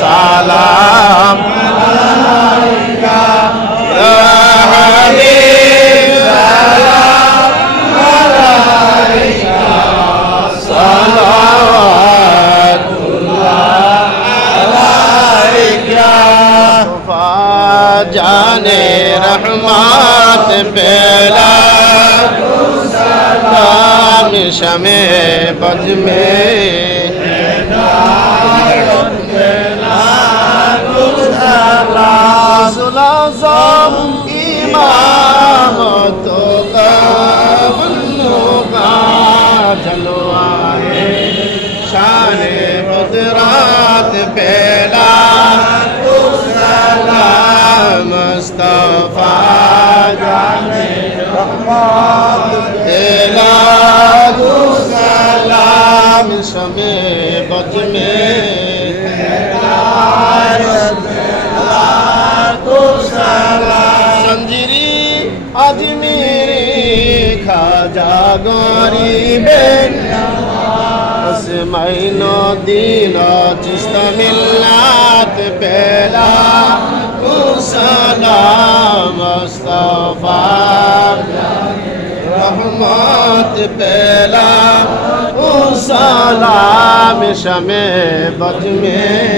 সালাম আলাইকা ইয়া হাবিব সালাম আলাইকা সালাওয়াতুল্লাহ আলাইকা জানে রহমত পেলা সালাম শমে বজ में सुलाज़म इमाम तो का जलवा है शान कुदरत पहला सलाम मुस्तफा जाने रहमत पहला सलाम शमे बज में संजीरी अजमेरी खाजा गरीबेन असमैनो दीना चिश्ता मिल्लत पहला सलाम मुस्तफा रहमत पहला सलाम शमे बज में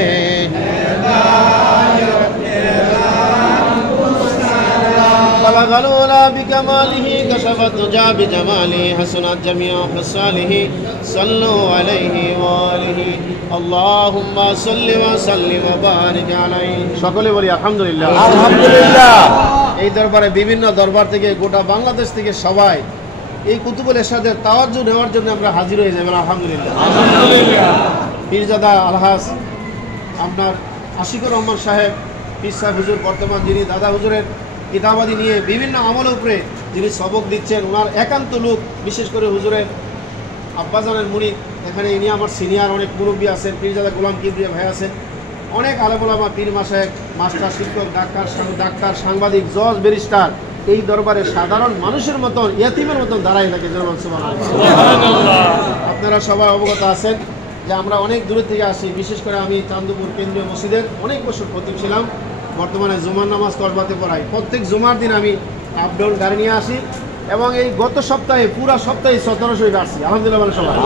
बलगलूला बिकमालिही कशफत तुजा बिजमाली हसनत जमीअ खसालिही सल्लु अलैहि व आलिहि अल्लाहुम्मा सल्लि व सल्लिम व बारिक अलैहि সকলে বলি আলহামদুলিল্লাহ আলহামদুলিল্লাহ। এই দরবারে বিভিন্ন দরবার থেকে গোটা বাংলাদেশ থেকে সবাই এই কুতুবুল ইরশাদের তাওয়াজ্জু নেওয়ার জন্য আমরা হাজির হয়ে যাবেন আলহামদুলিল্লাহ আলহামদুলিল্লাহ। পীরজাদা আলহাজ আপনার আশিকুর রহমান সাহেব পীর সাহেব হুজুর বর্তমান যিনি দাদা হুজুরের কিতাবাদি নিয়ে বিভিন্ন আমলের উপরে যিনি সবক দিচ্ছেন, ওনার একান্ত লোক, বিশেষ করে হুজুরের আব্বাজানের মুরিদ। এখানে ইনি আমার সিনিয়র অনেক মুরব্বী আছেন, পীরজাদা গোলাম কিবরিয়া ভাই আছেন, অনেক আলেম ওলামা, পীর মাশায়েখ, মাস্টার, শিক্ষক, ডাক্তার, সাংবাদিক, জজ, ব্যারিস্টার এই দরবারে সাধারণ মানুষের মতন, ইয়াতিমের মতন দাঁড়াই থাকে। সুবহানাল্লাহ। আপনারা সবাই অবগত আছেন যে আমরা অনেক দূর থেকে আসি। বিশেষ করে আমি চান্দপুর কেন্দ্রীয় মসজিদের অনেক বছর খতিব ছিলাম, বর্তমানে জুমার নামাজ তসবাতে পড়াই। প্রত্যেক জুমার দিন আমি আপ ডাউন গাড়ি নিয়ে আসি এবং এই গত সপ্তাহে পুরা সপ্তাহে 17 শহীদ আসছি আলহামদুলিল্লাহ। সবাই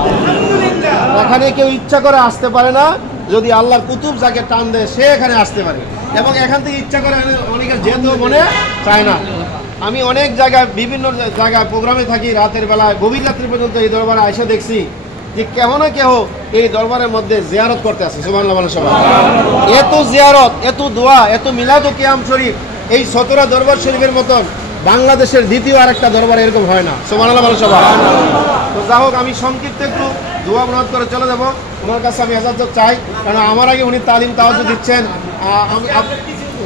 এখানে কেউ ইচ্ছা করে আসতে পারে না, যদি আল্লাহর কুতুব যাকে টান দেয় সে এখানে আসতে পারে, এবং এখান থেকে ইচ্ছা করে অনেকের যেতেও মনে চায় না। আমি অনেক জায়গায় বিভিন্ন জায়গায় প্রোগ্রামে থাকি, রাতের বেলায় গভীর রাত্রি পর্যন্ত এই দরবারে আইসা দেখছি যে কেহ না কেহ এই দরবারের মধ্যে জিয়ারত করতে আসে। সুবহানাল্লাহ। সবাই এত জিয়ারত, এত দোয়া, এত মিলাদ ও কিয়াম শরীফ এই 17 দরবার শরীফের মতন বাংলাদেশের দ্বিতীয় আরেকটা দরবার এরকম হয় না। সুবহানাল্লাহ। সবাই তো যা হোক, আমি সংক্ষিপ্ত একটু দোয়া মুনাদ করে চলে যাব। ওনার কাছে আমি ইজাজত চাই, কারণ আমার আগে উনি তালিম তাওয়াজ্জু দিচ্ছেন।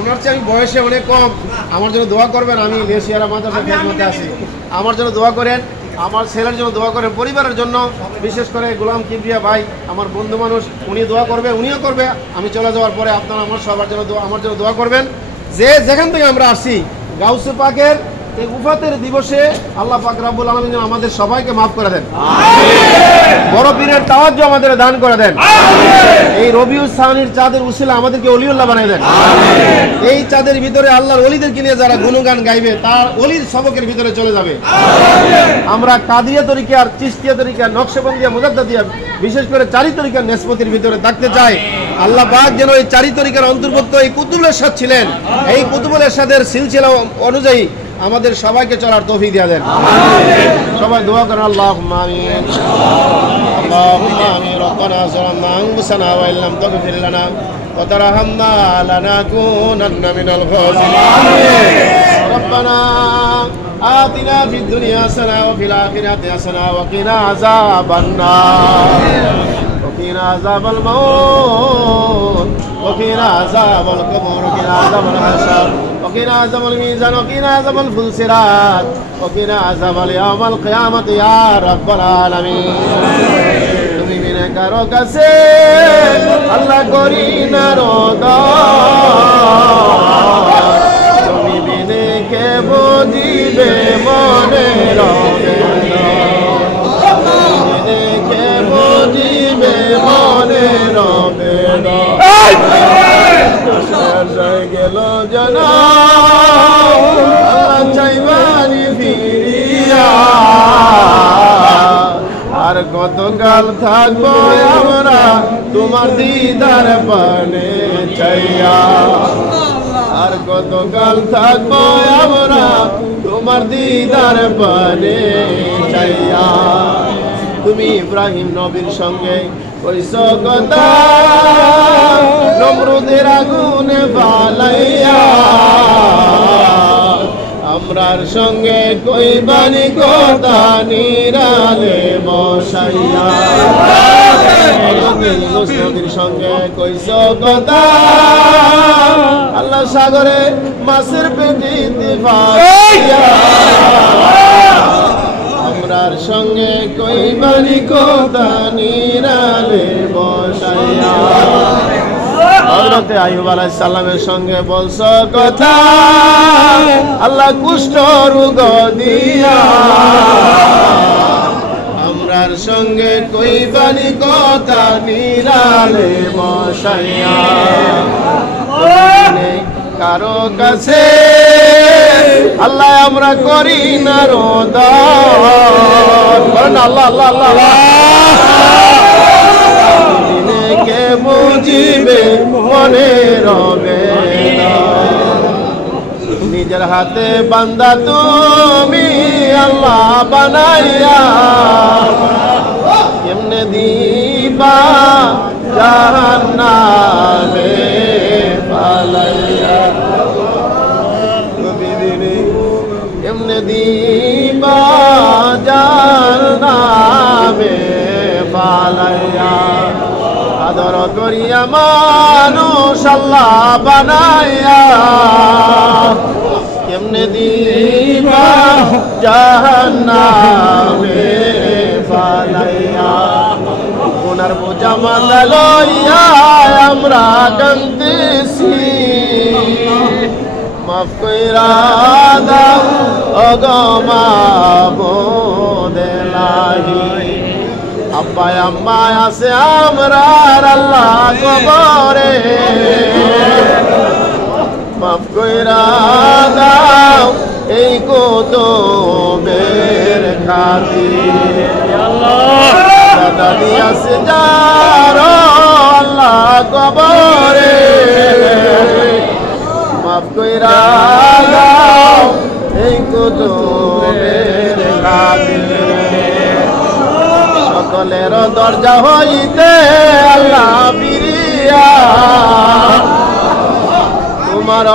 ওনার চেয়ে আমি বয়সে অনেক কম, আমার জন্য দোয়া করবেন। আমি লেশিয়ারা মাদ্রাসার খেদমতে আছি, আমার জন্য দোয়া করেন, আমার ছেলের জন্য দোয়া করেন, পরিবারের জন্য, বিশেষ করে গোলাম কিবরিয়া ভাই আমার বন্ধু মানুষ, উনি দোয়া করবে, উনিও করবে। আমি চলে যাওয়ার পরে আপনারা আমার সবার জন্য আমার জন্য দোয়া করবেন। যে যেখান থেকে আমরা আসছি, গাউসে পাকের এই উফাতের দিবসে আল্লাহ পাক রব্বুল আলামিন আমাদের সবাইকে মাফ করে দেন, বড় পীরের তাওয়াজ্জু আমাদের দান করে দেন, এই রবিউল সানির চাঁদের উসিলা আমাদেরকে ওলিউল্লাহ বানিয়ে দেন। এই চাঁদের ভিতরে আল্লাহর ওলিদেরকে নিয়ে যারা গুণগান গাইবে তার ওলির সবকের ভিতরে চলে যাবে। আমরা কাদিয়া তরিকার, চিশতিয়া তরিকার, নকশবন্দিয়া, মুজাদ্দিদিয়া, বিশেষ করে 4 তরিকার নিসবতের ভিতরে থাকতে চাই। আল্লাহ পাক যেন এই 4 তরিকার অন্তর্ভুক্ত এই কুতুবুল ইরশাদ ছিলেন, এই কুতুবুল ইরশাদের সিলসিলা অনুযায়ী আমাদের সবাইকে চলার তৌফিক দিয়ে দেন। সবাই দোয়া করেন আল্লাহুম্মা আমিন। আল্লাহুম্মা আমিন। রব্বানা যালামনা আনফুসানা ওয়া ইল্লাম তাগফির লানা ওয়া তারহামনা লানাকুনান্না মিনাল খাসিরিন। রব্বানা আতিনা ফিদ দুনিয়া হাসানা ওয়া ফিল আখিরাতি হাসানা ওয়া কিনা আযাবান নার ওয়া কিনা আযাবাল মাউত ওয়া কিনা আযাবাল কবর ওয়া কিনা আযাবাল হাশর وقنا عذاب الميزان وقنا عذاب الفلسرات وقنا عذاب يوم القيامة يا رب العالمين। তুমি বিনে কারো কাছে আল্লাহ করি না রোদন, তুমি বিনে কে বুঝিবে মনের বেদনা, তুমি বিনে কে বুঝিবে মনের বেদনা। গেল জানা আল্লাহ চাইবানি ফিরিয়া আর কতকাল থাকবো আমরা তোমার দিদার পানে চাইয়া আর কতকাল থাকবো আমরা তোমার দিদার পানে চাইয়া তুমি ইব্রাহিম নবীর সঙ্গে কইছ কথা নমরুদের আগুনে ফালাইয়া আমরার সঙ্গে কইবানি কথা নিরালে বসাইয়া নবীর সঙ্গে কইছ কথা আল্লাহ সাগরে মাছের পেটিতে ফালাইয়া আমরার সঙ্গে কইবানি কথা নিরালে বসাইয়া হযরতে আইয়ুব আলাইহিস সালামের সঙ্গে বলছ কথা আল্লাহ কুষ্ঠ রোগ দিয়া আমরার সঙ্গে কইবানি কথা নিরালে বসাইয়া কারো কাছে আল্লাহ আমরা করি না রোদন আল্লাহ আল্লাহ আল্লাহ দিনে কে বুঝিবে মনে রবে নিজের হাতে বান্দা তুমি আল্লাহ বানাইয়া কেমনে দিবা জাহান্নামে পালাইয়া কেমনে দিবা জাহান্নামে পালাইয়া আদর করিয়া মানুষ আল্লাহ বানাইয়া কেমনে দিবা জাহান্নামে পালাইয়া গুনার বোঝা মাথা লইয়া আমরা কাঁদতেছি মাফ কইরা দাও ওগো মাবুদ ইলাহি আব্বা আম্মা আছে আমরা আল্লাহ কবরে মাফ কইরা দাও এই কুতুবের খাতিরে আল্লাহ দাদি আছে যার আল্লাহ কবরে মাফ কইরা দাও এই কুতুবের খাতিরে সকলের দরজা হইতে আল্লাহ ফিরিয়া তোমার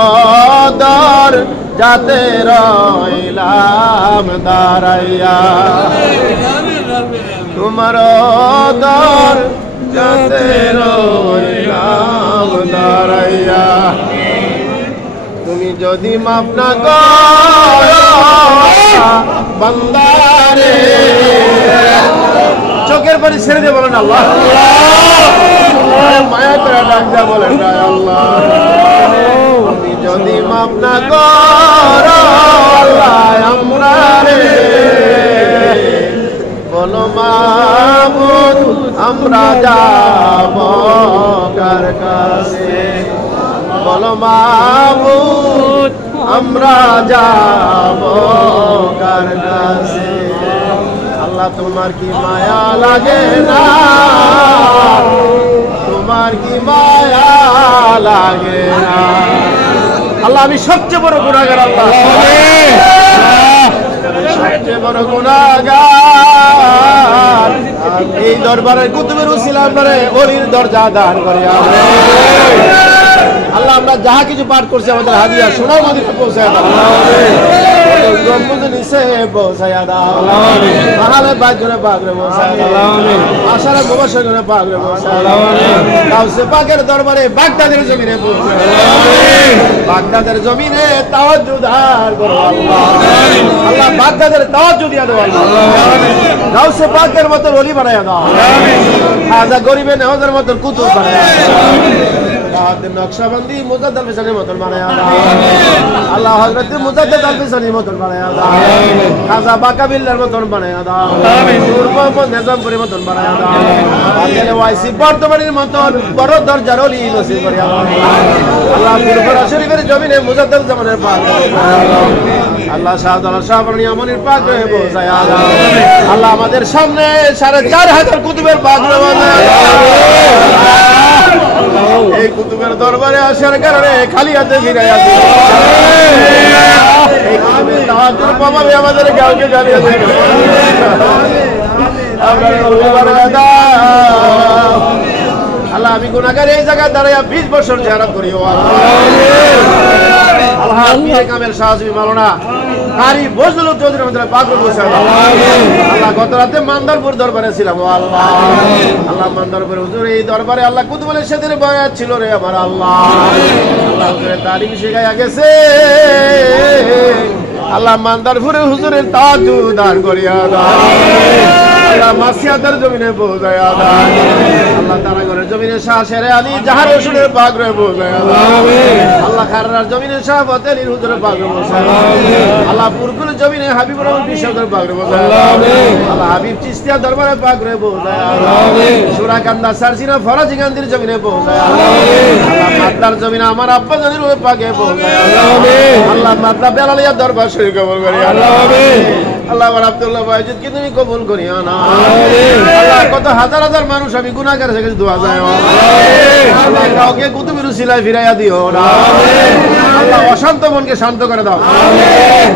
দর যাতে রইলাম দাঁড়াইয়া তোমার দর যাতে রইলাম দাঁড়াইয়া তুমি যদি মাফ না করো বান্দারে চোখের পানি ছেড়ে দিয়ে বলেন আল্লাহ মায়া করে ডাক দেয়া বলেন আল্লাহ তুমি যদি মাফ না করো আল্লাহ আমরা রে বলো মাবুদ আমরা যাব কার কাছে বলো মাবুদ আমরা যাব কার কাছে আল্লাহ তোমার কি মায়া লাগে না তোমার কি মায়া লাগে না আল্লাহ আমি সবচেয়ে বড় গুনাহগার আল্লাহ সবচেয়ে বড় গুনাহগার এই দরবারের কুতুবের উসিলা করে ওলির দরজা দান করে আল্লাহ আমরা যাহা কিছু পাঠ করছি আমাদের হাদিয়া সোনার মদিনায় পৌঁছায় দাও গম্বুজ নিচে পৌঁছায় দাও মাহালে বাগরে বাগরে পৌঁছায় দাও আশারে মুবাশশিরে বাগরে পৌঁছায় দাও গাউসে পাকের দরবারে বাগদাদের জমিনে পৌঁছায় বাগদাদের জমিনে তাওয়াজ্জুদার করো আল্লাহ আল্লাহ বাগদাদের তাওয়াজ্জুদ দিয়া দাও আল্লাহ গাউসে পাকের মতো ওলি বানায়া দাও আমিন খাজা গরিবে নেওয়াজের মতো কুতুব বানায়া দাও নকশবন্দি মুজাদ্দেদ আল-ফিসানির মতন বানায়া দাও আল্লাহ হযরত মুজাদ্দেদ আল-ফিসানির মতন বানায়া দাও খাজা বাকাবিল্লার মতন বানায়া দাও নূর মোহাম্মদ নিজামপুরের মতন বানায়া দাও আজকে ওয়াইসি বর্তমানের মতন বড় দরজার ওলি নসিব করিয়া দাও আল্লাহ মিরপুরা শরীফের জমিনে মুজাদ্দেদ জামানের পাক আল্লাহ শাহজালাল শাহবানী আমনের পাক হয়ে পৌঁছায়া দাও আল্লাহ আমাদের সামনে 4500 কুতুবের পাক এই কুতুবের দরবারে আসার কারণে খালি হাতে ফিরে আসি এই কুতুবের তাওয়াজ্জুর প্রভাবে আমাদের কাউকে জানিয়ে দেয় আল্লাহ আমি গুনাহগার এই জায়গায় দাঁড়াইয়া 20 বছর জিয়ারত করি ও আল্লাহ পীর কামেল শাহজি মাওলানা কারি বজলুল চৌধুরী আমাদের পাগল বসে আল্লাহ গত রাতে মান্দারপুর দরবারে ছিলাম ও আল্লাহ আল্লাহ মান্দারপুর হুজুর এই দরবারে আল্লাহ কুতুবুল ইরশাদের বয়াত ছিল রে আমার আল্লাহ আল্লাহ হুজুরের তালিম শিখাইয়া গেছে আল্লাহ মান্দারপুরে হুজুরের তাজু দান করিয়া দাও আল্লাহ মাসিয়াতের জমিনে পৌঁছায়া দাও আল্লাহ তারাগরের জমিনে শাহ শেরে আলী জাহার রসুলের পাগরে পৌঁছায়া দাও আল্লাহ খাররার জমিনে শাহ ফতেলির হুজুরের পাগরে পৌঁছায়া দাও আল্লাহ পুরকুল জমিনে হাবিবুর রহমান বিশ্বদের পাগরে পৌঁছায়া দাও আল্লাহ হাবিব চিশতিয়া দরবারে পাগরে পৌঁছায়া দাও সুরাকান্দা সারসিনা ফরাজি গান্ধীর জমিনে পৌঁছায়া দাও আল্লাহ মাতলার জমিনে আমার আব্বা জানির ওই পাগে পৌঁছায়া দাও আল্লাহ মাতলা বেলালিয়া দরবার শরীফ কবুল করিয়া আল্লাহ আল্লাহ আমার আব্দুল্লাহ বাইজিদ কি তুমি কবুল করিয়া না আল্লাহ কত হাজার হাজার মানুষ আমি গুনাহগার থেকে দোয়া যায় আল্লাহ কাউকে কুতুবের উসিলায় ফিরাইয়া দিও না আল্লাহ অশান্ত মনকে শান্ত করে দাও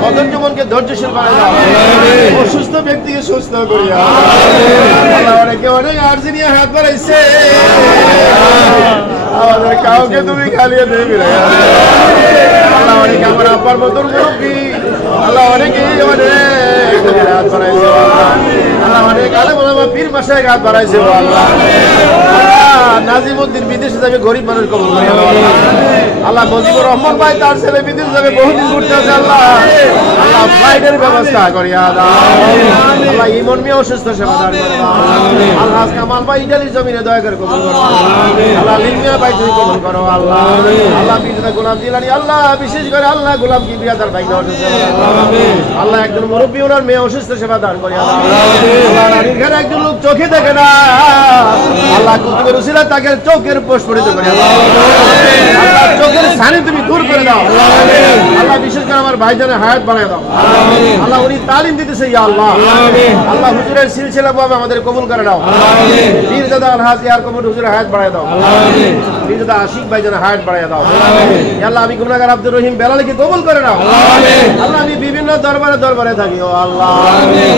অধৈর্য মনকে ধৈর্যশীল বানায় দাও অসুস্থ ব্যক্তিকে সুস্থ করিয়া আল্লাহ অনেকে অনেক আরজি নিয়ে হাত বাড়াইছে আমাদের কাউকে তুমি খালিয়ে দিয়ে ফিরাইয়া আল্লাহ অনেকে আমার আব্বার মতন মুরব্বী আল্লাহ অনেকে অনেক হাত বাড়াইছে আল্লাহ অনেক আলেম ওলামা পীর মাশায়েখ হাত বাড়াইছে আল্লাহ নাজিমউদ্দিন বিদেশে যাবে গরিব মানুষ কবুল করিয়া দাও আল্লাহ মুজিবুর রহমান ভাই তার ছেলে বিদেশ যাবে বহুদিন ঘুরতে আছে আল্লাহ আল্লাহ ফ্লাইটের ব্যবস্থা করিয়া দাও আল্লাহ ইমন মিয়া অসুস্থ সেবা দান করে দাও আল্লাহ কামাল ভাই ইটালির জমিনে দয়া করে কবুল করো আল্লাহ লিমিয়া ভাই তুমি কবুল করো আল্লাহ আল্লাহ বিজনা গোলাম জিলানী আল্লাহ বিশেষ করে আল্লাহ গোলাম কিবরিয়াদার ভাই আল্লাহ একজন মুরব্বী ওনার মেয়ে অসুস্থ সেবা দান করিয়া দাও আল্লাহ রানীর ঘরে একজন লোক চোখে দেখে না আল্লাহ কুতুবের উসিলা তাকে চোখের পোষ পড়িতে করিয়া দাও আল্লাহ চোখের ছানি তুমি দূর করে দাও আল্লাহ বিশেষ করে আমার ভাইজানের হায়াত বানায় দাও আল্লাহ উনি তালিম দিতেছে ইয়া আল্লাহ আল্লাহ হুজুরের সিলসিলা ভাবে আমাদের কবুল করে দাও পীরজাদা আলহাজ ইয়ার কবুল হুজুরের হায়াত বাড়ায় দাও পীরজাদা আশিক ভাইজানের হায়াত বাড়ায় দাও ইয়া আল্লাহ আমি গুনাহগার আব্দুর রহিম বেলালকে কবুল করে নাও আল্লাহ আমি বিভিন্ন দরবারে থাকি ও আল্লাহ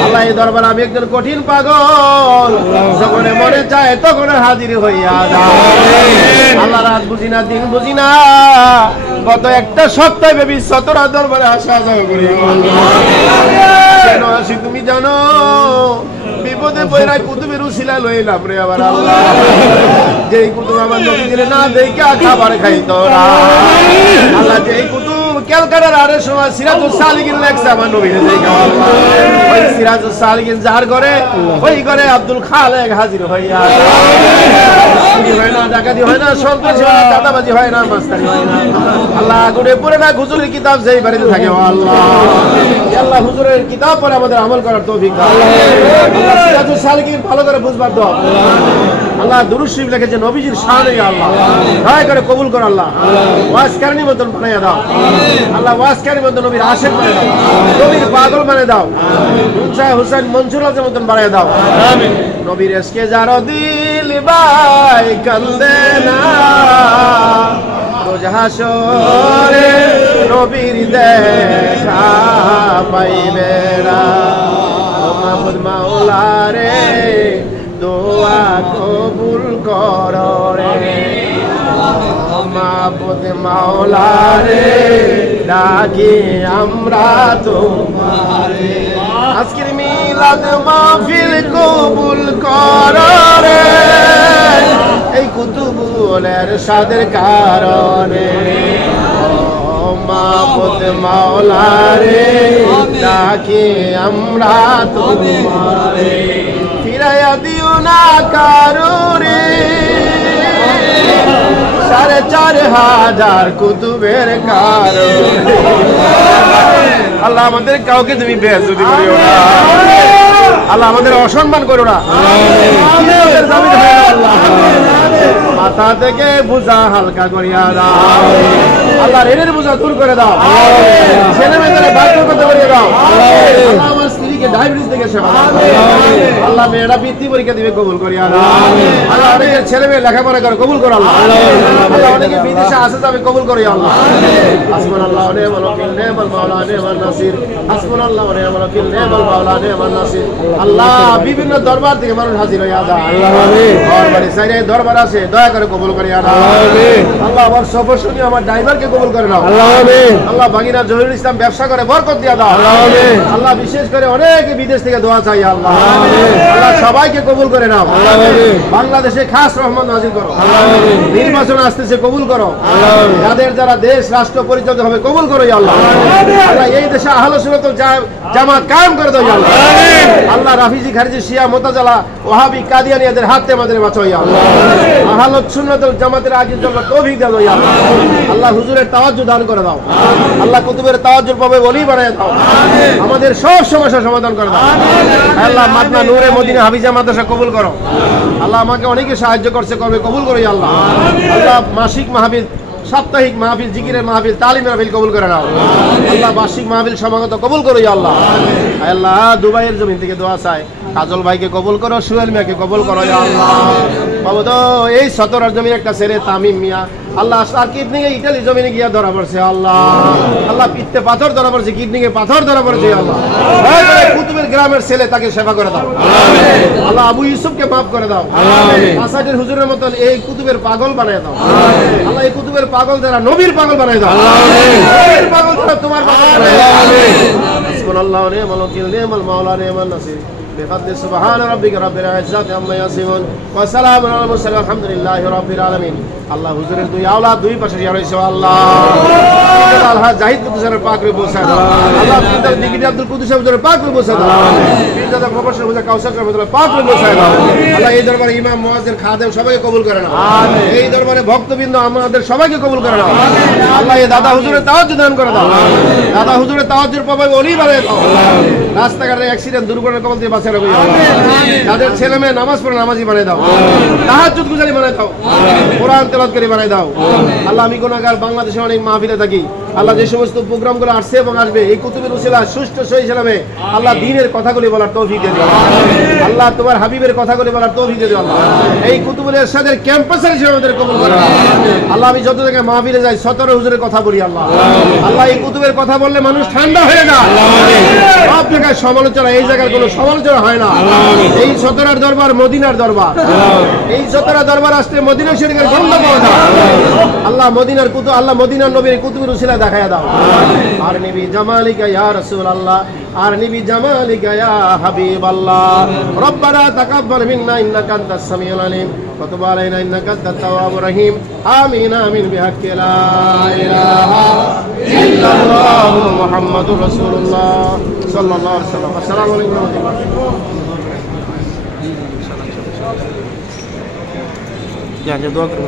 আল্লাহ এই দরবারে আমি একজন কঠিন পাগল যখন মনে চায় তখন হাজির হইয়া যাও আল্লাহ রাত বুঝি না দিন বুঝি না গত একটা সপ্তাহ ব্যাপী 17টা দরবারে আসা যাওয়া করি কেন আসি তুমি জানো বিপদে পড়ায় কুতুবের উসিলা লইলাম রে আবার আল্লাহ যেই কুতুব আমার নবীদের না দেখে খাবার খাইতো না আল্লাহ যেই কুতুব ক্যালকাটার আরে সময় সিরাজুল সালিকিন লেখছে আমার নবীরে দেখে ওই সিরাজুল সালিকিন যার ঘরে ওই ঘরে আব্দুল খালেক হাজির হইয়া চুরি হয় না ডাকাতি হয় না সন্ত্রাসী হয় না দাদাবাজি হয় না মাস্তানি হয় না আল্লাহ গুড়ে পড়ে না হুজুরের কিতাব যেই বাড়িতে থাকে ও আল্লাহ আল্লাহ হুজুরের কিতাব পড়ে আমাদের আমল করার তৌফিক দাও আল্লাহ সিরাজুল সালিকিন ভালো করে বুঝবার দাও আল্লাহ দুরূদ শরীফ লিখেছে নবীজির শানে আল্লাহ দয়া করে কবুল কর আল্লাহ ওয়াজকারীর মতন বানায়া দাও আল্লাহ ওয়াজকারীর মতন নবীর আশিক বানায়া দাও নবীর পাগল বানায়া দাও মুনসা হুসাইন মনসুর আজমের মতন বানায়া দাও আমিন নবীর এসকে যার দিল বাই কান্দে না রোজ হাসরে নবীর দেখা পাইবে না ও মাহবুব মাওলা রে দোয়া কবুল কর রে মাহবুব মাওলা রে ডাকি আমরা তোমারে আজকের মিলাদ মাহফিল কবুল কর রে এই কুতুবুলের সাদের কারণে মাহবুব মাওলা রে ডাকি আমরা তোমারে ফিরাইয়া দিও না কারুরে 4.5 হাজার হাজার কুতুবের কারণ। আল্লাহ আমাদের কাউকে তুমি বেয়াজ্জতি করিও না, আল্লাহ আমাদের অসম্মান করো না, মাথা থেকে বোঝা হালকা করিয়া দাও, আল্লাহ ঋণের বোঝা দূর করে দাও, ছেলে মেয়েদের বাধ্য করতে করিয়ে দাও, আল্লাহ আমার স্ত্রীকে ডায়াবেটিস থেকে সেবা দাও, আল্লাহ মেয়েরা বৃত্তি পরীক্ষা দিবে কবুল করিয়া দাও, আল্লাহ অনেকে ছেলে মেয়ে লেখাপড়া করে কবুল করো আল্লাহ, আল্লাহ অনেকে বিদেশে আসে যাবে কবুল করিয়া আল্লাহ। হাসবুনাল্লাহু ওয়া নি'মাল ওয়াকিল, নি'মাল মাওলা নি'মান নাসির, হাসবুনাল্লাহু ওয়া নি'মাল ওয়াকিল, নি'মাল মাওলা নি'মান নাসির। আল্লাহ বিভিন্ন দরবার থেকে মানুষ হাজির হইয়া যায়, আল্লাহ আমিন। দরবারে সাইরে দরবার আছে, দয়া করে কবুল করিয়া দাও, আমিন। আল্লাহ আমার সফর শুনি আমার ড্রাইভারকে কবুল করে নাও, আল্লাহ আমিন। আল্লাহ বাগিনা জহিরুল ইসলাম ব্যবসা করে বরকত দিয়া দাও, আল্লাহ আমিন। আল্লাহ বিশেষ করে অনেকে বিদেশ থেকে দোয়া চাই আল্লাহ, আমিন। আল্লাহ সবাইকে কবুল করে নাও, আল্লাহ আমিন। বাংলাদেশে খাস রহমত নাজিল করো, আল্লাহ আমিন। নির্বাচন আসতেছে কবুল করো, আল্লাহ আমিন। যাদের যারা দেশ রাষ্ট্র পরিচালিত হবে কবুল করো ইয়া আল্লাহ, আমিন। আল্লাহ এই দেশে আহলে সুন্নাত ওয়াল জামাত কায়েম করে দাও ইয়া আল্লাহ, আমিন। আল্লাহ রাফিজি খারিজি শিয়া মুতাজালা ওয়াহাবি কাদিয়ানীদের হাত থেকে আমাদের বাঁচাও ইয়া আল্লাহ, আমিন। আহলে সুন্নাত ওয়াল জামাতের আগের জন্য তৌফিক দাও ইয়া আল্লাহ, আল্লাহ হুজুরের তাওয়াজ্জু দান করে দাও, আল্লাহ কুতুবের তাওয়াজ্জুর পাবে ওলি বানায় দাও, আমাদের সব সমস্যা সমাধান করে দাও, আল্লাহ মাদনা নূরে মদিনা হাফিজা মাদ্রাসা কবুল করো, আল্লাহ আমাকে অনেকে সাহায্য করছে করবে কবুল করো ইয়া আল্লাহ, আল্লাহ মাসিক মাহফিল সাপ্তাহিক মাহফিল জিকিরের মাহফিল তালিম মাহফিল কবুল করে নাও, আল্লাহ বার্ষিক মাহফিল সমাগত কবুল করো ইয়া আল্লাহ, আল্লাহ দুবাইয়ের জমিন থেকে দোয়া চাই কাজল ভাইকে কবুল করো, সুহেল মিয়াকে কবুল করো ইয়া আল্লাহ, বাবু তো এই সতরার জমিন একটা ছেলে তামিম মিয়া আল্লাহ তার কিডনি ইটালি জমিনে গিয়া ধরা পড়ছে আল্লাহ, আল্লাহ পিত্তে পাথর ধরা পড়ছে, কিডনিকে পাথর ধরা পড়ছে আল্লাহ, কুতুবের গ্রামের ছেলে তাকে সেবা করে দাও, আল্লাহ আবু ইউসুফকে মাফ করে দাও, আসাদের হুজুরের মতন এই কুতুবের পাগল বানায় দাও, আল্লাহ এই কুতুবের পাগল যারা নবীর পাগল বানায় দাও, নবীর পাগল যারা তোমার পাগল বানায় দাও, হাসবুনাল্লাহু ওয়া নি'মাল ওয়াকিল, নি'মাল মাওলা নি'মান নাসির। بقدر سبحان ربك رب العزة عما يصفون وسلام على المرسلين والحمد لله رب العالمين। আল্লাহ হুজুরের দুই আওলাদ দুই পাশে ইয়া রইছে আল্লাহ, আল্লাহ জাহিদ কুদুসের পাক রে পৌঁছায় দাও, আল্লাহ পিতার দিগিরি আব্দুল কুদুস হুজুরের পাক রে পৌঁছায় দাও, পিতার প্রফেসর হুজুর কাউসার রহমাতুল্লাহ পাক রে পৌঁছায় দাও, আল্লাহ এই দরবারে ইমাম মুয়াজ্জিন খাদেম সবাইকে কবুল করে নাও, আমিন। এই দরবারে ভক্তবৃন্দ আমাদের সবাইকে কবুল করে নাও, আমিন। আল্লাহ এই দাদা হুজুরের তাওয়াজ্জু দান করে দাও, আমিন। দাদা হুজুরের তাওয়াজ্জুর পাবে ওলি বানায় দাও, আমিন। রাস্তাঘাটে অ্যাক্সিডেন্ট দুর্ঘটনার কবল থেকে বাঁচায় রাখো, আমিন। যাদের ছেলে মেয়ে নামাজ পড়ে নামাজি বানায় দাও, তাহাজ্জুদ গুজারি বানায় দাও, কোরআন তেলাওয়াত করে বানায় দাও, আল্লাহ আমি গুনাহগার বাংলাদেশে অনেক মাহফিলে থাকি, আল্লাহ যে সমস্ত প্রোগ্রামগুলো আসছে এবং আসবে এই কুতুবের উসিলা সুষ্ঠু সহি সালামে আল্লাহ দ্বীনের কথাগুলি বলার তৌফিক দিয়ে দাও, আল্লাহ তোমার হাবিবের কথাগুলি বলার তৌফিক দিয়ে দাও, আল্লাহ এই কুতুবুল ইরশাদের ক্যাম্পাসের হিসেবে আমাদের কবুল করো, আল্লাহ আমি যত জায়গায় মাহফিলে যাই 17 হুজুরের কথা বলি আল্লাহ, আল্লাহ এই কুতুবের কথা বললে মানুষ ঠান্ডা হয়ে যায়, সব জায়গায় সমালোচনা, এই জায়গায় কোনো সমালোচনা হয় না, এই 17 দরবার মদিনার দরবার, এই 17 দরবার আসলে মদিনা শরীফের গন্ধ পাওয়া যায়, আল্লাহ মদিনার কুতুব আল্লাহ মদিনার নবীর কুতুবের উসিলা দেখায়া দাও, আর নবী জামালিকা ইয়া রাসূলুল্লাহ, আর নবী জামালিকা ইয়া হাবিবাল্লাহ, রব্বানা তাকাব্বাল মিন্না ইন্নাকা আনতাস সামিউল আলিম ওয়া তুব আলাইনা ইন্নাকা আনতাত তাওয়াবুর রহিম, আমিন আমিন বিহাক্কি লা ইলাহা ইল্লাল্লাহ মুহাম্মাদুর রাসূলুল্লাহ সাল্লাল্লাহু আলাইহি ওয়াসাল্লাম। আসসালামু আলাইকুম ওয়া রাহমাতুল্লাহ।